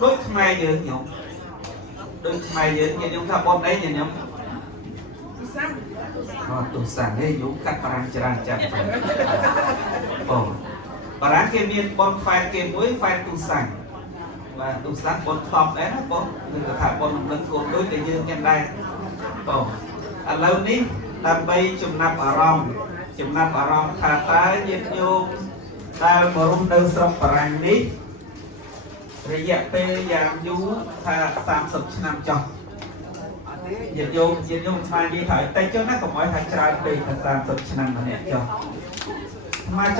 đôi mai giờ nhậu đôi mai giờ nhìn nhung tháp bom đấy nhìn nhung tụi sáng đây dũng cắt parang cerang chặt parang kia miền bom phai kia muối phai tụi sáng và tụi sáng bom top đấy nó có người ta thả bom lưng cột đôi cái dương nhân đây lâu ní làm bay chùm nạp ở rong thả tá nhiệt nhôm ta mở rung đơn sọc parang ní rồi dẹp pe dạng dú thả 30 năm cho nhiệt nhôm mai đi thải tay cho nó còn nói thải trái pe thả 30 năm này cho mà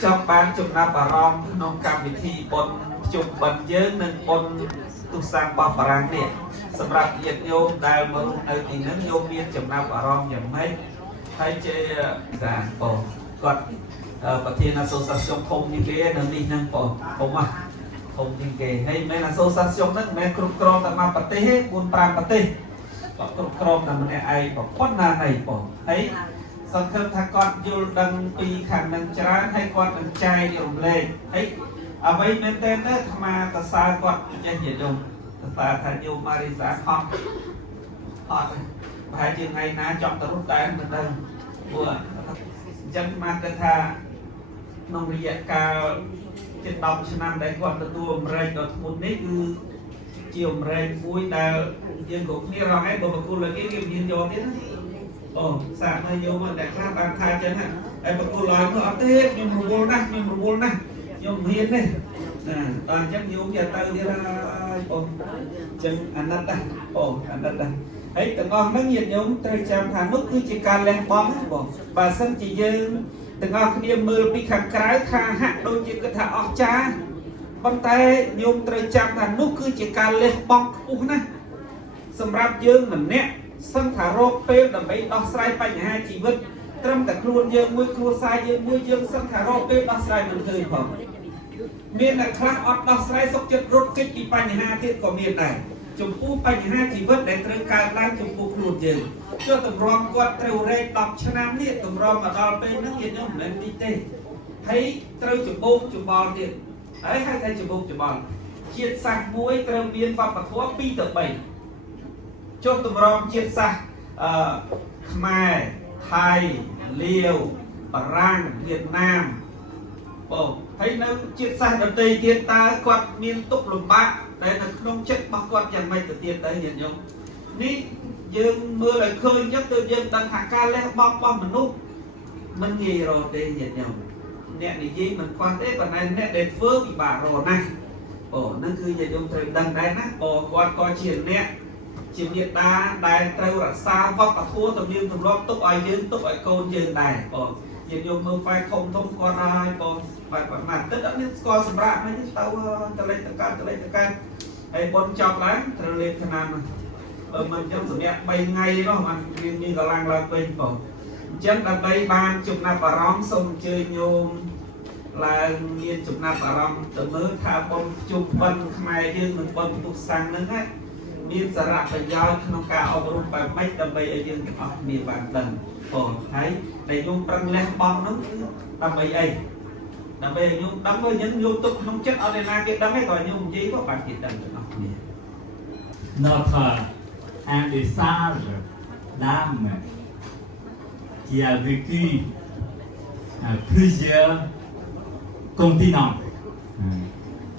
trong ban chụp nạp ở rong nông cam vị thi bồn chụp bẩn dơ nâng bồn tu sang bọc parang nàyสำหรับnhiệt nhôm đào mở rung nơi thì nâng nhôm miên chụp nạp ở rong nhầm mấy hay chơi giàn bồn còn ประเทศ association ធំជាងគេនៅនេះហ្នឹងបងធំជាងគេហើយមែន association ហ្នឹងមិនមែនគ្រប់គ្រងតែមួយប្រទេសទេ 4-5 ប្រទេសក៏គ្រប់គ្រងតែម្នាក់ឯងក៏ប៉ុណ្ណាណៃបងហើយសង្ឃឹមថាគាត់យល់ដឹងពីខាងនឹងច្រើនហើយគាត់នឹងចែករំលែកហើយអ្វីមែនទេអាត្មាសរសើរគាត់ចេះនិយាយសរសើរថាញោមម៉ារីសាខំអត់ប្រហែលជាថ្ងៃណាចង់ទៅរត់ដែរមិនដឹងព្រោះអញ្ចឹងមកគិតថាក្នុងរយៈកាលជិត10ឆ្នាំដែលគាត់ទទួលអំរែកដ៏ធ្ងន់នេះគឺជាអំរែកមួយដែលយើងគ្រប់គ្នារងឯងបើប្រគល់ឲ្យគេមានយកទៀតណាសាកនៅយកមកតែខ្លះបានថាចឹងហ្នឹងហើយប្រគល់ឲ្យមកអត់ទេខ្ញុំរវល់ណាស់ខ្ញុំហ៊ានទេណាតើអញ្ចឹងយកយកទៅទៀតហើយបងអញ្ចឹងអាណិតណាអាណិតណាហើយទាំងអស់ហ្នឹងញាតិញោមត្រូវចាំថានោះគឺជាការលះបង់បងបើសិនជាយើងទាំងអស់គ្នាមើលពីខាងក្រៅថាហាក់ដូចជាគិតថាអស្ចារ្យប៉ុន្តែញោមត្រូវចាំថានោះគឺជាការលះបង់ខ្ពស់ណាស់សម្រាប់យើងម្នាក់សឹងថារកពេលដើម្បីដោះស្រាយបញ្ហាជីវិតត្រឹមតែខ្លួនយើងមួយគ្រួសារយើងមួយយើងសឹងថារកពេលដោះស្រាយមិនឃើញផងមានអ្នកខ្លះអត់ដោះស្រាយសុខចិត្តរត់គេចពីបញ្ហាទៀតក៏មានដែរចំពោះបញ្ហាជីវិតដែលត្រូវកើតឡើងចំពោះខ្លួនយើងចុះតម្រាំគាត់ត្រូវរែក10ឆ្នាំនេះតម្រាំមកដល់ពេលហ្នឹងយើងមិនមែនទីទេហើយត្រូវច្បោកច្បល់ទៀតហើយហៅថាច្បោកច្បល់ជាតិសាសន៍មួយត្រូវមានវប្បធម៌2ទៅ3ចុះតម្រាំជាតិសាសន៍ខ្មែរថៃលាវបារាំងវៀតណាមបងហើយនៅជាតិសាសន៍ដទៃទៀតតើគាត់មានទុក្ខលំបាកតែនៅក្នុងចិត្តរបស់គាត់យ៉ាងម៉េចទៅទៀតទៅញាតិញោមនេះយើងមើលឲ្យឃើញអញ្ចឹងទើបយើងដឹងថាការលះបង់របស់មនុស្សមិនងាយរកទេញាតិញោមអ្នកនិយាយមិនខ្វះទេប៉ុន្តែអ្នកដែលធ្វើពិបាករកណាស់ហ្នឹងគឺញាតិញោមត្រូវដឹងដែរណាគាត់ក៏ជាអ្នកជាមេដាដែលត្រូវរក្សាវប្បធម៌ទំនៀមទម្លាប់ទុកឲ្យយើងទុកឲ្យកូនយើងដែរញាតិញោមមើលហ្វែធំគាត់ហើយបាត់មកទឹកអត់មានស្គាល់សម្រាប់ហ្នឹងទៅតលេចតកើតហើយបនចប់ឡើងត្រូវលេខឆ្នាំមិនចឹងសម្រាប់3ថ្ងៃនោះมันមានកលាំងឡើងពេញអញ្ចឹងដើម្បីបានចំណាប់អារម្មណ៍សូមអញ្ជើញញោមឡើងមានចំណាប់អារម្មណ៍ទៅមើលថាបនជុំបិណ្ឌខ្មែរយើងនឹងបនពុទ្ធសាសនាហ្នឹងមានសារៈប្រយោជន៍ក្នុងការអប់រំបែបម៉េចដើម្បីឲ្យយើងទាំងអស់គ្នាបានដឹងហើយដែលញោមប្រឹងលះបង់នោះគឺដើម្បីអីដើម្បីឲ្យញោមដឹងទៅញោមទុកក្នុងចិត្តអត់ឯណាគេដឹងទេក៏ញោមនិយាយក៏បានគេដឹងទាំងអស់គ្នា Notre un des sages d'âme qui a vécu plusieurs continents.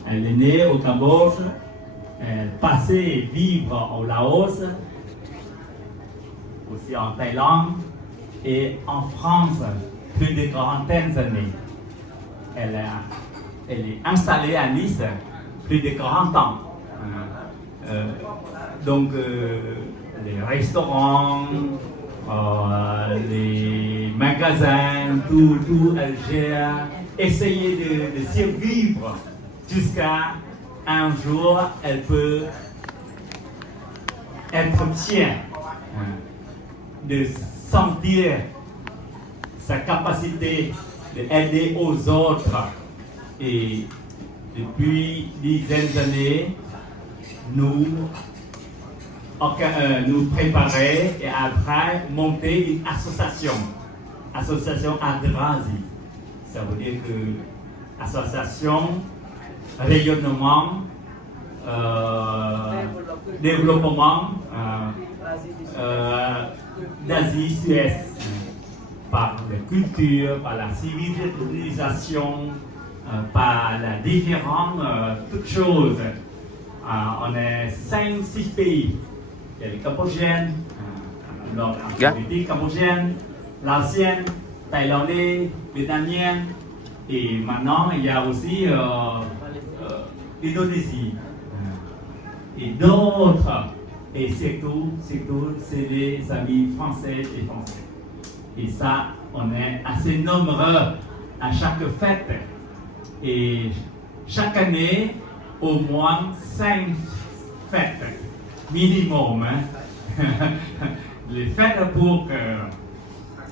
Elle est née au Cambodge, elle passait vivre au Laos, aussi en Thaïlande et en France plus de quarantaine d'années. Elle est installée à Nice plus de 40 ans. Donc les restaurants, les magasins, tout elle gère, essayer de survivre jusqu'à un jour elle peut être fière de sentir sa capacité d'aider aux autres. Et depuis dizaines d'années, nous préparer et après monter une association Adrazi. Ça veut dire que association rayonnement développement d'Asie Sud-Est, par la culture, par la civilisation, par la différence, toutes choses. On est 5-6 pays. Il y a les Cambodgiennes, la politique cambodgienne, l'ancienne, thaïlandaise, vietnamienne, et maintenant il y a aussi l'Indonésie et d'autres. Et c'est tout, c'est des amis français et français. Et ça, on est assez nombreux à chaque fête. Et chaque année, au moins 5 fêtes minimum. Hein. Les fêtes pour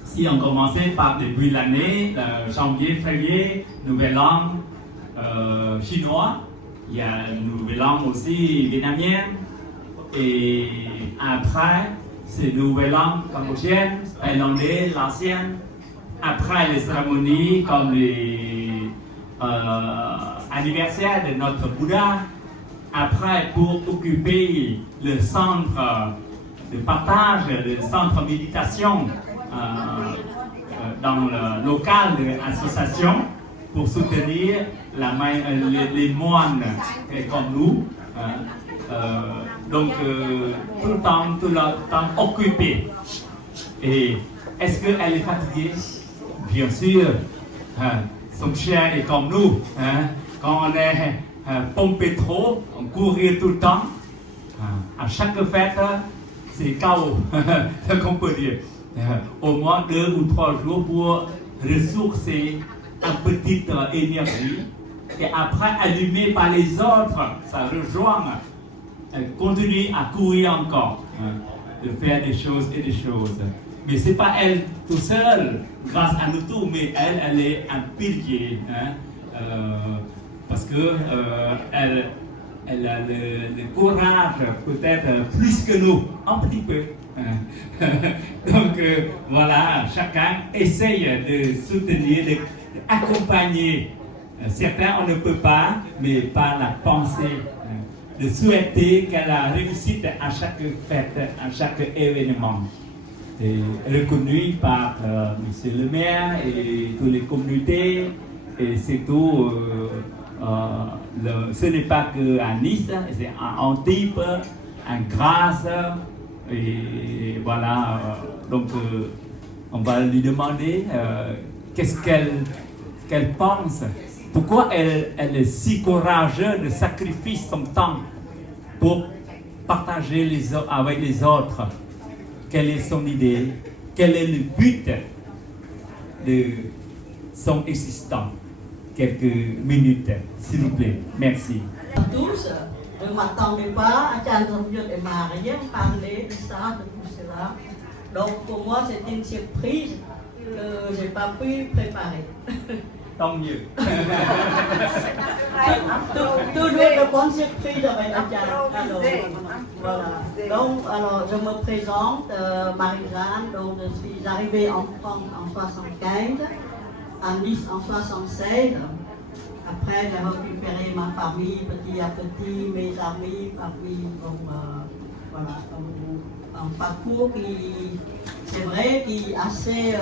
si on commençait par début de l'année, janvier, février, Nouvel An chinois, il y a Nouvel An aussi vietnamien, et après, c'est Nouvel An cambodgien, thaïlandais, l'ancienne. Après les cérémonies comme les anniversaires de notre Bouddha. Après, pour occuper le centre de partage, le centre de méditation dans le local de l'association pour soutenir les moines comme nous. Donc, tout le temps occupé. Et est-ce qu'elle est fatiguée? Bien sûr. Son chien est comme nous. Quand on est pompé trop, on courait tout le temps. À chaque fête, c'est chaos, c'est qu'on peut dire. Au moins 2 ou 3 jours pour ressourcer une petite énergie. Et après, allumé par les autres, ça rejoint. Continuer à courir encore, de faire des choses et des choses. Mais ce n'est pas elle tout seule, grâce à nous tous, mais elle est un pilier. Parce que elle a le courage, peut-être plus que nous, un petit peu. Donc voilà, chacun essaye de soutenir, d'accompagner. Certains, on ne peut pas, mais par la pensée, de souhaiter qu'elle a réussite à chaque fête, à chaque événement. Et reconnu par M. le maire et toutes les communautés, et c'est tout. Ce n'est pas qu'à Nice, c'est à Antibes, à Grasse, et voilà. Donc, on va lui demander qu'est-ce qu'elle pense. Pourquoi elle est si courageuse de sacrifier son temps pour partager avec les autres? Quelle est son idée? Quel est le but de son existence? Quelques minutes, s'il vous plaît. Merci. Tous, je ne m'attendais pas à Jean-Claude et Marie parler de ça, de tout cela. Donc pour moi, c'était une surprise que je n'ai pas pu préparer. Tant mieux. Toujours de bonnes surprises avec Adjan. Voilà. Donc, alors, je me présente, Marie-Jeanne. Donc, je suis arrivée en France en 1975, à Nice en 1976. Après, j'ai récupéré ma famille petit à petit, mes amis, voilà, un parcours qui, c'est vrai, qui est assez.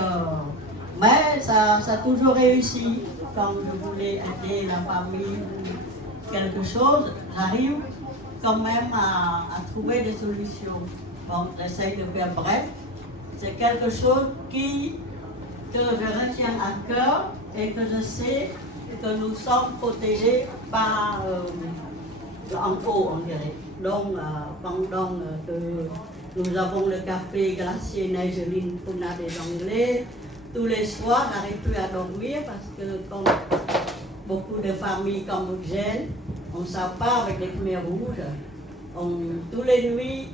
Mais ça a toujours réussi. Quand je voulais aider la famille ou quelque chose, j'arrive quand même à trouver des solutions. Bon, j'essaie de faire bref. C'est quelque chose que je retiens à cœur et que je sais que nous sommes protégés par en haut, on dirait. Donc, pendant que nous avons le café glacier Neigeline Puna des Anglais, tous les soirs, je n'arrive plus à dormir parce que, comme beaucoup de familles cambodgiennes, on ne sort pas avec les khmers rouges. Tous les nuits,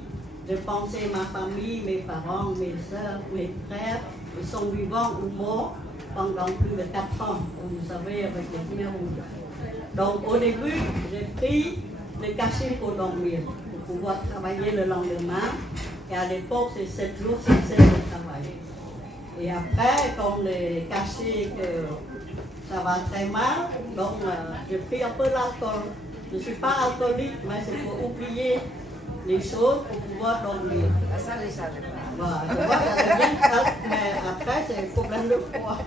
je pensais à ma famille, mes parents, mes soeurs, mes frères, ils sont vivants ou morts pendant plus de 4 ans, comme vous savez, avec les khmers rouges. Donc au début, j'ai pris le cachet pour dormir, pour pouvoir travailler le lendemain. Et à l'époque, c'est 7 jours, 7 de travail. Et après, quand les cachets que ça va très mal, donc j'ai pris un peu d'alcool. Je ne suis pas alcoolique, mais c'est pour oublier les choses pour pouvoir dormir. Ça, je savais pas. Voilà, tu vois, ça devient calme, mais après, c'est un problème de froid.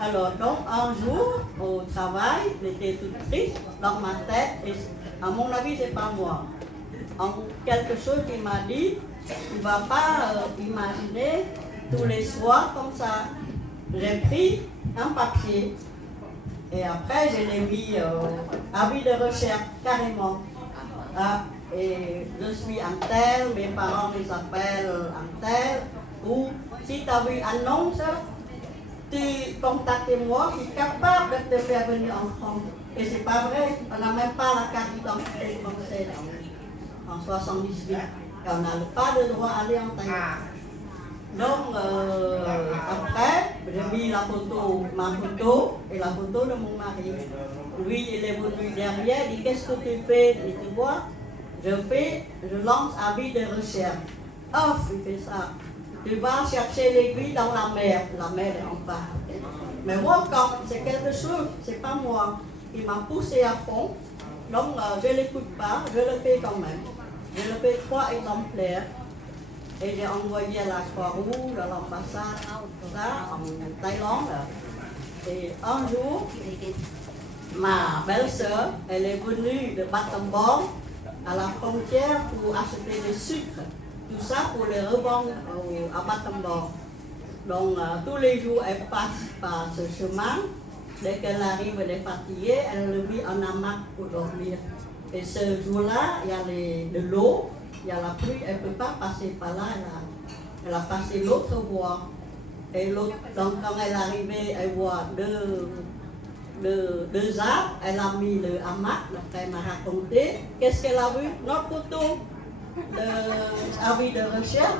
Alors, donc, un jour, au travail, j'étais toute triste dans ma tête, et à mon avis, c'est pas moi. Quelque chose qui m'a dit, tu ne vas pas imaginer tous les soirs comme ça. J'ai pris un papier, et après, je l'ai mis avis de recherche, carrément. Ah, et je suis un tel, mes parents les appellent un tel, ou si tu as vu annonce, tu contactes moi, je suis capable de te faire venir en France. Et c'est pas vrai, on n'a même pas la carte d'identité française en 78. Et on n'a pas le droit d'aller en Thaïlande. Donc après, j'ai mis la photo, ma photo et la photo de mon mari. Lui, il est venu derrière, il dit qu'est-ce que tu fais? Et tu vois, je lance avis de recherche. Off, il fait ça. Tu vas chercher l'aiguille dans la mer est en bas. Mais moi, quand c'est quelque chose, c'est pas moi qui m'a poussé à fond, donc je ne l'écoute pas, je le fais quand même. Je le fais 3 exemplaires et j'ai envoyé à la Croix-Rouge, à l'ambassade, tout ça, en Thaïlande. Et un jour, ma belle-sœur, elle est venue de Battambang à la frontière pour acheter du sucre. Tout ça pour les revendre à Battambang. Donc tous les jours, elle passe par ce chemin. Dès qu'elle arrive, elle est fatiguée, elle le met en hamac pour dormir. Et ce jour-là, il y a de l'eau, il y a la pluie, elle ne peut pas passer par là. Elle a passé l'autre voie. Et l'autre, donc quand elle est arrivée, elle voit deux arbres, elle a mis le hamac, après elle m'a raconté. Qu'est-ce qu'elle a vu? Notre photo. Avis de recherche,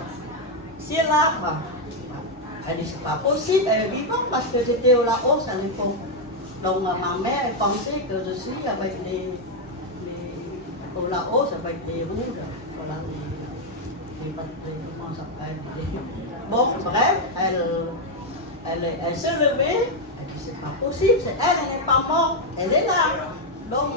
c'est l'arbre. Elle dit c'est pas possible, elle est vivante parce que j'étais au Laos à l'époque. Donc ma mère elle pensait que je suis avec au Laos avec des rouges, voilà, comment ça s'appelle. Bon, bref, elle s'est levée, elle dit c'est pas possible, c'est elle n'est pas morte, elle est là. Donc,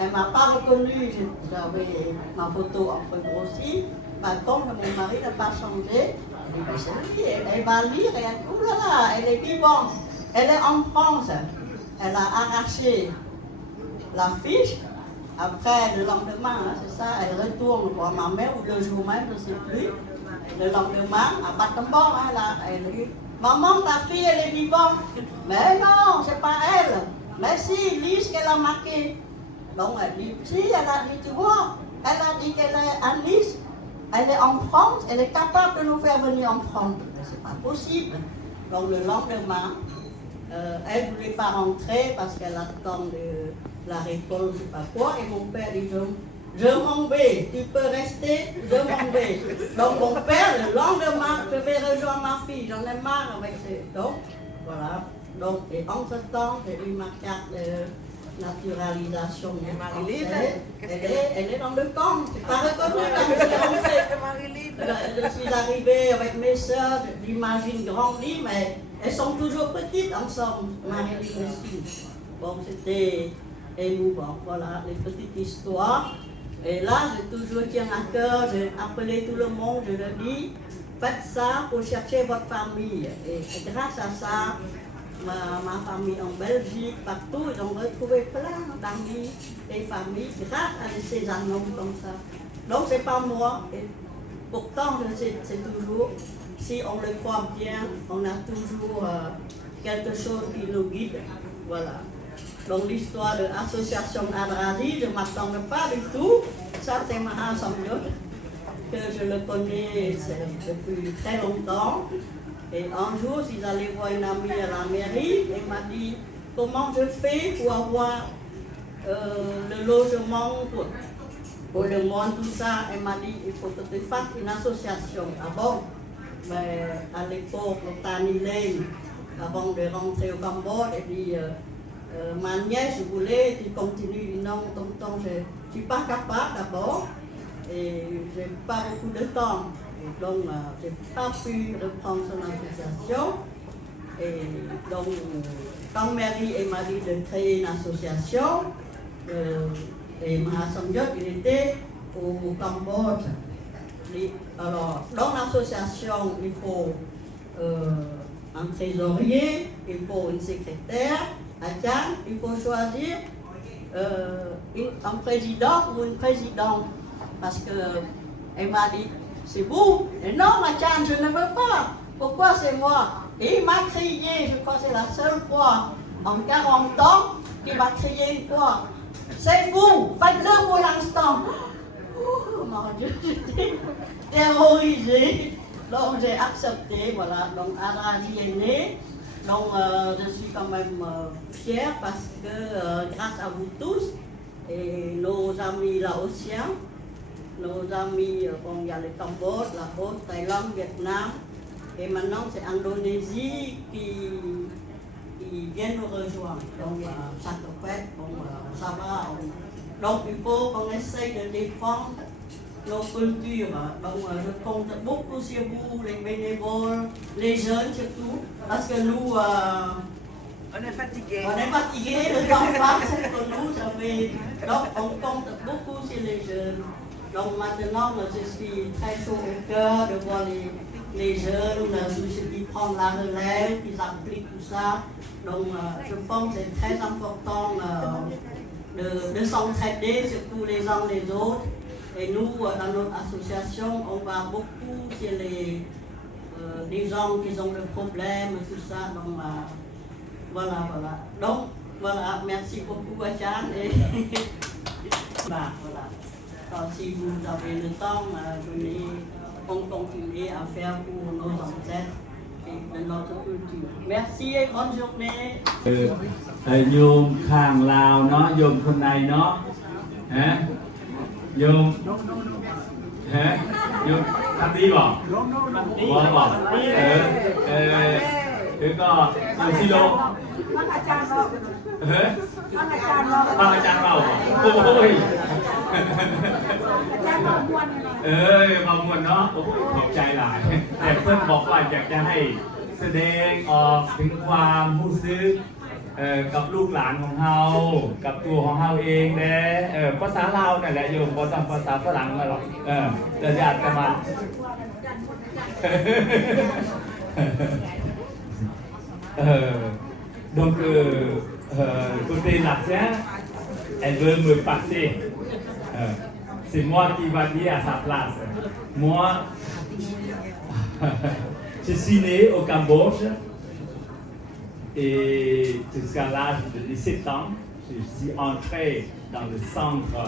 elle ne m'a pas reconnue, j'avais ma photo un peu grossie. Par contre, mon mari n'a pas changé. Elle dit, c'est lui, elle va lire et elle dit, oh là là, elle est vivante. Elle est en France. Elle a arraché la fiche. Après, le lendemain, hein, c'est ça, elle retourne voir ma mère, ou 2 jours même, je ne sais plus. Le lendemain, à Battambang, hein, là, elle dit, maman, ta fille, elle est vivante. Mais non, c'est pas elle. Mais si, lis ce qu'elle a marqué. Donc elle dit, si, elle a dit, tu vois, elle a dit qu'elle est à Nice, elle est en France, elle est capable de nous faire venir en France. Mais c'est pas possible. Donc le lendemain, elle ne voulait pas rentrer parce qu'elle attend la réponse, je ne sais pas quoi. Et mon père dit, je m'en vais, tu peux rester, je m'en vais. Donc mon père, le lendemain, je vais rejoindre ma fille, j'en ai marre avec ces... Donc, voilà. Donc, et entre-temps, j'ai eu ma carte de naturalisation française. Elle est dans le camp, je n'ai pas reconnu quand je suis rentrée. Je suis arrivée avec mes soeurs, j'imagine grandies, mais elles sont toujours petites ensemble, Marie et Christine. Bon, c'était émouvant, voilà, les petites histoires. Et là, j'ai toujours tient à cœur, j'ai appelé tout le monde, je leur dis, faites ça pour chercher votre famille. Et grâce à ça, ma famille en Belgique, partout, ils ont retrouvé plein d'amis et familles grâce à ces annonces comme ça. Donc c'est pas moi, et pourtant c'est toujours, si on le croit bien, on a toujours quelque chose qui nous guide. Voilà. Donc l'histoire de l'association Adrazi, je ne m'attendais pas du tout. Ça c'est Maha Samyot, que je le connais depuis très longtemps. Et un jour, ils allaient voir une amie à la mairie, elle m'a dit comment je fais pour avoir le logement pour le monde, tout ça. Elle m'a dit il faut que tu fasses une association. Ah bon? Mais à l'époque, le Tanilei, avant de rentrer au Cambodge, elle dit ma nièce, je voulais, tu continues. Non, tonton, je ne suis pas capable d'abord et je n'ai pas beaucoup de temps. Donc, je n'ai pas pu reprendre son association. Et donc, quand Mary m'a dit de créer une association, Et Mahasamyot, il était au Cambodge. Alors, dans l'association, il faut un trésorier, il faut une secrétaire. À Tian, il faut choisir un président ou une présidente. Parce qu'elle m'a dit, c'est vous. Et non, Tian, je ne veux pas. Pourquoi c'est moi? Et il m'a crié, je crois que c'est la seule fois en 40 ans qu'il m'a crié une fois. C'est vous, faites-le pour l'instant. Oh mon Dieu, j'étais terrorisée. Donc j'ai accepté, voilà. Donc Arazi est né. Donc je suis quand même fière parce que grâce à vous tous et nos amis laotiens, nos amis, il y a le Cambodge, Laos, Thaïlande, Vietnam, et maintenant c'est Indonésie qui vient nous rejoindre. Donc ça te fait, ça va. Donc il faut qu'on essaye de défendre nos cultures. Donc je compte beaucoup sur vous, les bénévoles, les jeunes surtout, parce que nous, On est fatigué. on est fatigués, le temps passe pour nous, ça fait... Donc on compte beaucoup sur les jeunes. Donc maintenant, je suis très chaud au cœur de voir les jeunes, tous ceux qui prennent la relève, qui appliquent tout ça. Donc je pense que c'est très important de s'entraider, surtout les uns les autres. Et nous, dans notre association, on va beaucoup sur les gens qui ont des problèmes, tout ça. Donc voilà. Donc voilà, merci beaucoup, Bachan. Et voilà. Alors, si vous avez le temps, venez, on continue à faire pour nos ancêtres et de notre culture. Merci et bonne journée. โยมข้างลาวเนาะโยมคนในเนาะฮะโยมฮะโยมทำดีบ่บอกคือก็โยมซิโลอาจารย์เราโอ้ยมาม่วนเนาะโอ้ยขอบใจหลายแต่เพื่อนบอกว่าอยากจะให้แสดงออกถึงความรู้สึกกับลูกหลานของเฮากับตัวของเฮาเองนะภาษาลาวนั่นแหละโยมบ่ต้องภาษาฝรั่งมาหรอกแต่ญาติกันมาdonc côté Lassien, elle veut me passer. C'est moi qui va dire à sa place. Moi, je suis né au Cambodge et jusqu'à l'âge de 17 ans, je suis entré dans le centre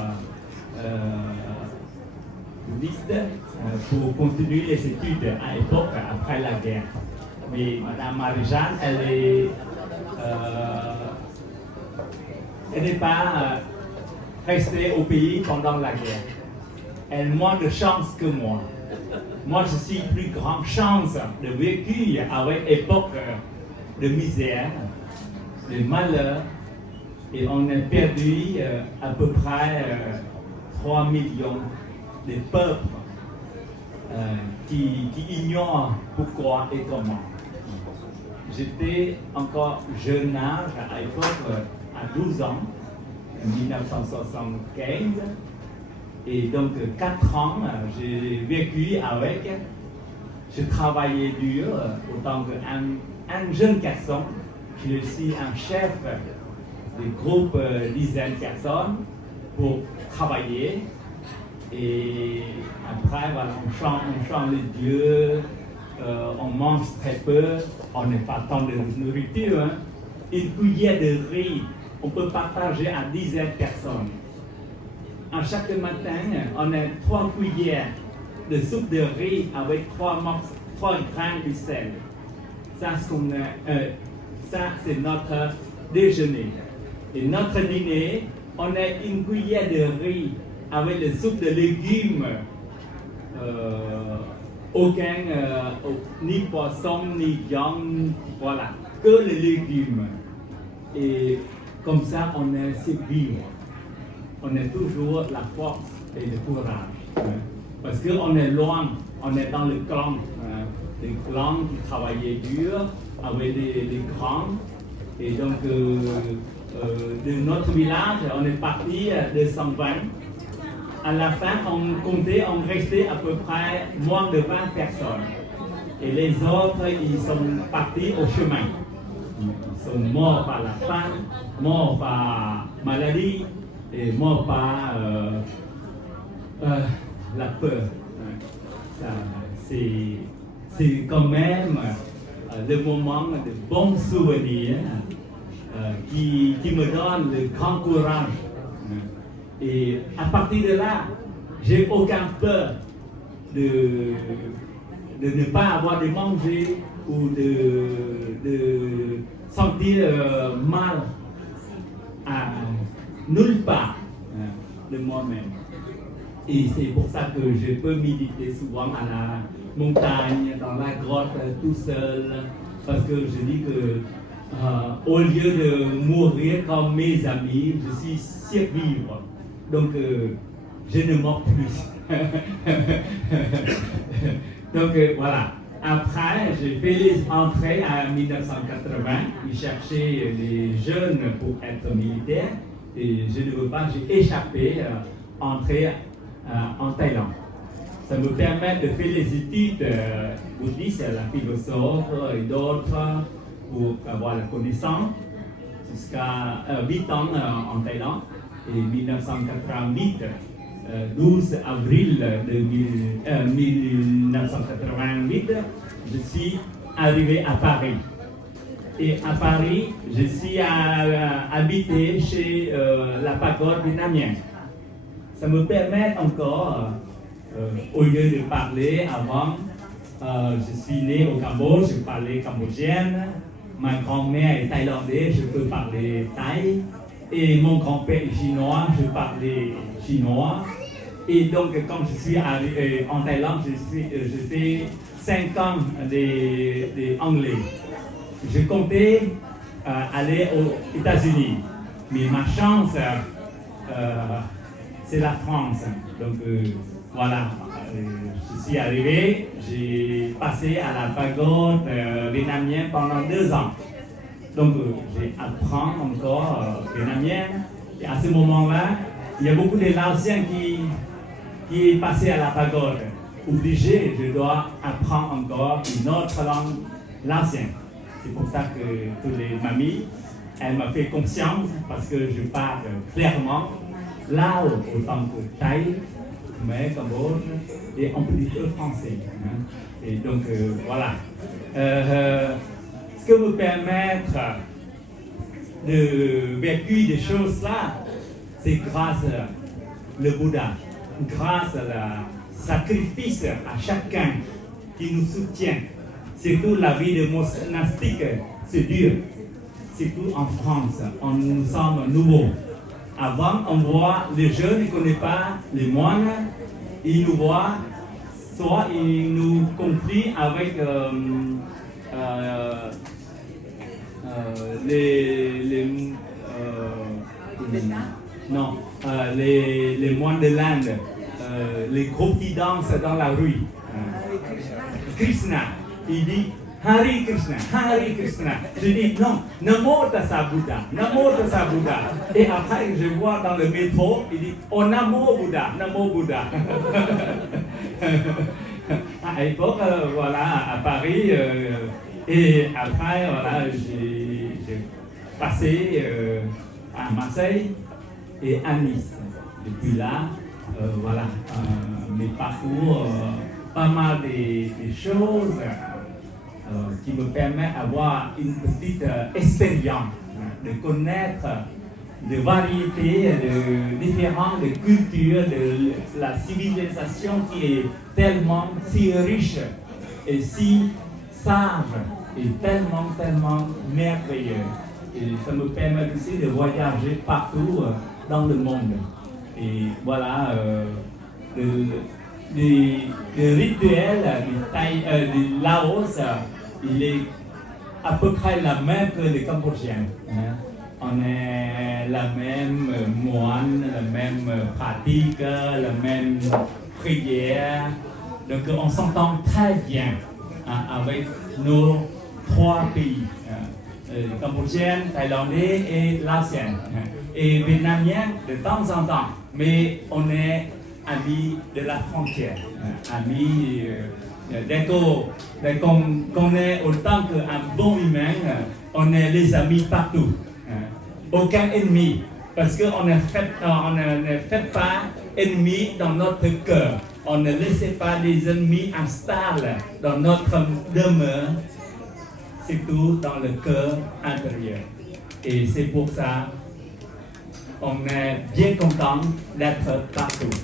bouddhiste pour continuer les études à l'époque après la guerre. Mais Madame Marie-Jeanne, elle n'est pas restée au pays pendant la guerre. Elle a moins de chance que moi. Moi, je suis plus grande chance de vécu avec époque de misère, de malheur, et on a perdu à peu près 3 millions de peuples qui ignorent pourquoi et comment. J'étais encore jeune âge à l'époque, à 12 ans, en 1975, et donc 4 ans, j'ai vécu avec, je travaillais dur, autant qu'un jeune garçon, je suis un chef de groupe dizaines de personnes pour travailler, et après, voilà, on chante les dieux, on mange très peu, on n'a pas tant de nourriture. Hein. Une cuillère de riz, on peut partager à 10 personnes. À chaque matin, on a 3 cuillères de soupe de riz avec 3 grains de sel. Ça, c'est notre déjeuner. Et notre dîner, on a une cuillère de riz avec la soupe de légumes. Aucun, ni poisson, ni viande, voilà, que les légumes. Et comme ça, on est survivre. On a toujours la force et le courage. Hein. Parce qu'on est loin, on est dans le clan. Hein. Les clans qui travaillaient dur avec les grands. Et donc, de notre village, on est parti 220. À la fin, on restait à peu près moins de 20 personnes. Et les autres, ils sont partis au chemin. Ils sont morts par la faim, morts par maladie et morts par la peur. Ça, c'est quand même le moment de bons souvenirs qui me donne le grand courage. Et à partir de là, j'ai aucun peur de ne pas avoir de manger ou de sentir mal à nulle part de moi-même. Et c'est pour ça que je peux méditer souvent à la montagne, dans la grotte, tout seul, parce que je dis que au lieu de mourir comme mes amis, je suis survivre. Donc, je ne mors plus. Donc, voilà. Après, j'ai fait les entrées en 1980. Ils cherchaient les jeunes pour être militaires. Et je ne veux pas, j'ai échappé, entrer en Thaïlande. Ça me permet de faire les études bouddhistes, la philosophe et d'autres pour avoir la connaissance jusqu'à 8 ans en Thaïlande. Et 1988, 12 avril 1988, je suis arrivé à Paris. Et à Paris, je suis habité chez la pagode vietnamienne. Ça me permet encore, au lieu de parler avant, je suis né au Cambodge, je parlais cambodgienne. Ma grand-mère est thaïlandaise, je peux parler thaï. Et mon grand-père est chinois, je parlais chinois. Et donc, quand je suis arrivé en Thaïlande, je fais 5 ans d'anglais. Je comptais aller aux États-Unis. Mais ma chance, c'est la France. Donc, voilà. Je suis arrivé, j'ai passé à la pagode vietnamienne pendant 2 ans. Donc, j'ai appris encore vietnamien. Et à ce moment-là, il y a beaucoup de Laotiens qui est passé à la pagode. Obligé, je dois apprendre encore une autre langue laotienne. C'est pour ça que toutes les mamies, elles m'ont fait confiance parce que je parle clairement Lao autant que Thaï, mais Cambodge et un petit peu français. Et donc, voilà. Ce que me permettre de vécu des choses là, c'est grâce au Bouddha, grâce au sacrifice à chacun qui nous soutient. Surtout la vie de monastique, c'est dur. Surtout en France, nous sommes nouveaux. Avant, on voit les jeunes, ils ne connaissent pas les moines, ils nous voient, soit ils nous confient avec les moines de l'Inde, les groupes qui dansent dans la rue. Krishna, il dit Hari Krishna, Hari Krishna. Je dis non, Namo Tassa Bouddha, Namo Tassa Bouddha. Et après, je vois dans le métro, il dit Oh Namo Bouddha, Namo Bouddha. À l'époque, voilà, à Paris, et après, voilà, j'ai passé à Marseille et à Nice. Depuis là, voilà, mes parcours, pas mal de choses qui me permettent d'avoir une petite expérience, de connaître des variétés, de différentes cultures, de la civilisation qui est tellement si riche et si sage et tellement merveilleuse. Et ça me permet aussi de voyager partout dans le monde. Et voilà, le rituel du Laos, il est à peu près la même que les Cambodgiens. On est la même moine, la même pratique, la même prière. Donc on s'entend très bien avec nos 3 pays. cambodgiennes, thaïlandais et laotiennes. Et vietnamiens de temps en temps. Mais on est amis de la frontière. Amis, dès qu'on est autant qu'un bon humain, on est les amis partout. Aucun ennemi. Parce qu'on ne fait pas ennemis dans notre cœur. On ne laisse pas les ennemis installés dans notre demeure, surtout dans le cœur intérieur. Et c'est pour ça qu'on est bien content d'être partout.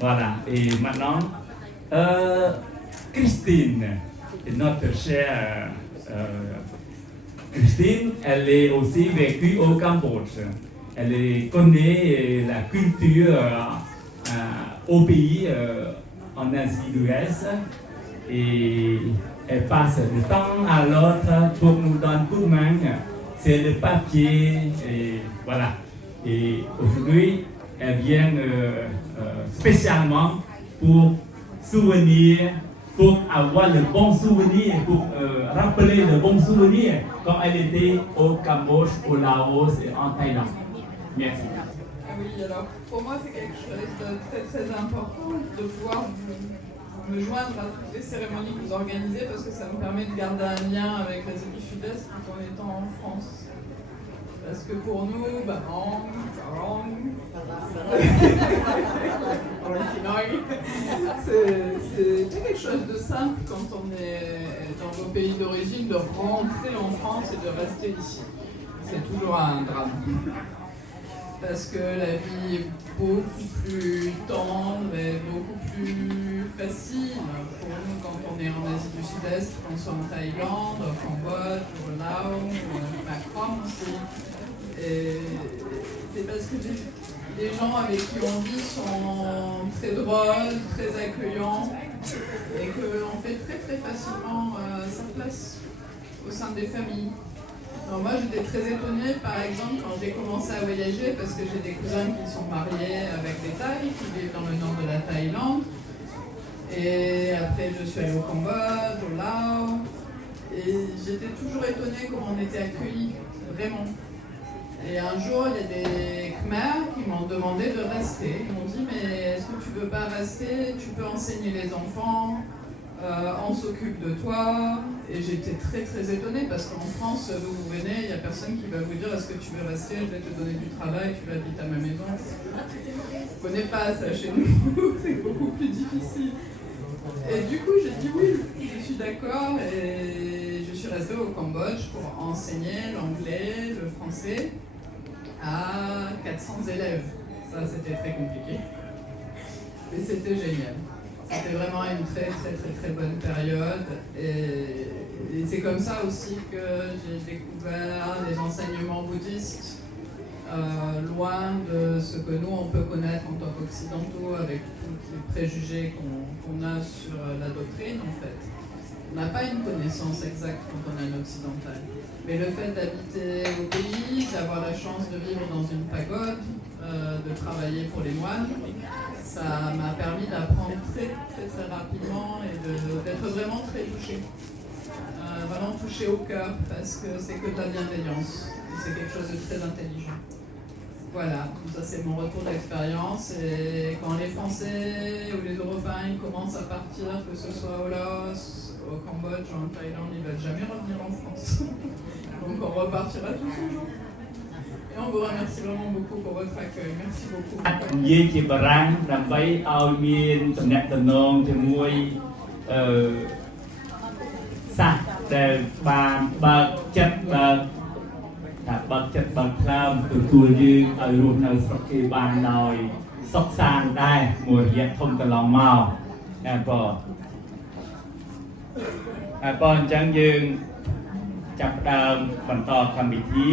Voilà. Et maintenant, Christine, notre chère Christine, elle est aussi vécue au Cambodge. Elle connaît la culture au pays en Asie de l'Ouest et elle passe de temps à l'autre pour nous donner coup de main. C'est le papier et voilà. Et aujourd'hui, elle vient spécialement pour souvenir, pour avoir le bon souvenir, pour rappeler le bon souvenir quand elle était au Cambodge, au Laos et en Thaïlande. Merci. Oui, alors pour moi c'est quelque chose de très très important de pouvoir me joindre à toutes les cérémonies que vous organisez parce que ça me permet de garder un lien avec les îles du Sud-Est tout en étant en France. Parce que pour nous, c'est quelque chose de simple quand on est dans nos pays d'origine de rentrer en France et de rester ici. C'est toujours un drame. Parce que la vie est beaucoup plus tendre et beaucoup plus facile pour nous quand on est en Asie du Sud-Est, qu'on soit en Thaïlande, au Cambodge, au Laos, à Macron aussi. Et c'est parce que les gens avec qui on vit sont très drôles, très accueillants et qu'on fait très très facilement sa place au sein des familles. Alors moi j'étais très étonnée par exemple quand j'ai commencé à voyager parce que j'ai des cousins qui sont mariés avec des Thaïs qui vivent dans le nord de la Thaïlande et après je suis allée au Cambodge, au Laos et j'étais toujours étonnée comment on était accueillis, vraiment. Et un jour il y a des Khmers qui m'ont demandé de rester, ils m'ont dit mais est-ce que tu veux pas rester, tu peux enseigner les enfants, on s'occupe de toi. Et j'étais très très étonnée parce qu'en France, d'où vous venez, il n'y a personne qui va vous dire est-ce que tu veux rester, je vais te donner du travail, tu vas habiter à ma maison. Je ne connais pas ça chez nous, c'est beaucoup plus difficile. Et du coup j'ai dit oui, je suis d'accord et je suis restée au Cambodge pour enseigner l'anglais, le français à 400 élèves. Ça c'était très compliqué. Mais c'était génial. C'était vraiment une très très très très bonne période et c'est comme ça aussi que j'ai découvert les enseignements bouddhistes loin de ce que nous on peut connaître en tant qu'occidentaux avec tous les préjugés qu'on a sur la doctrine en fait. On n'a pas une connaissance exacte quand on est un occidental. Mais le fait d'habiter au pays, d'avoir la chance de vivre dans une pagode, de travailler pour les moines, ça m'a permis d'apprendre très très très rapidement et d'être vraiment très touchée. Vraiment touchée au cœur parce que c'est que de la bienveillance. C'est quelque chose de très intelligent. Voilà, ça c'est mon retour d'expérience et quand les Français ou les Européens ils commencent à partir, que ce soit au Laos, au Cambodge, en Thaïlande, ils ne veulent jamais revenir en France. Donc on repartira tous un jour. Et on vous remercie vraiment beaucoup pour votre accueil. Merci beaucoup. និយាយជាបារាំងដើម្បីឲ្យមានតំណែងតំណងជាមួយសាសដែលបានបើកចិត្តបើកចិត្តបើកថ្លើមទទួលយើងឲ្យរស់នៅស្រុកគេបានដោយសុខសាន្តដែរមួយរយៈធំកន្លងមកតែប៉ុណ្ណឹងយើងចាប់ផ្ដើមបន្តកម្មវិធី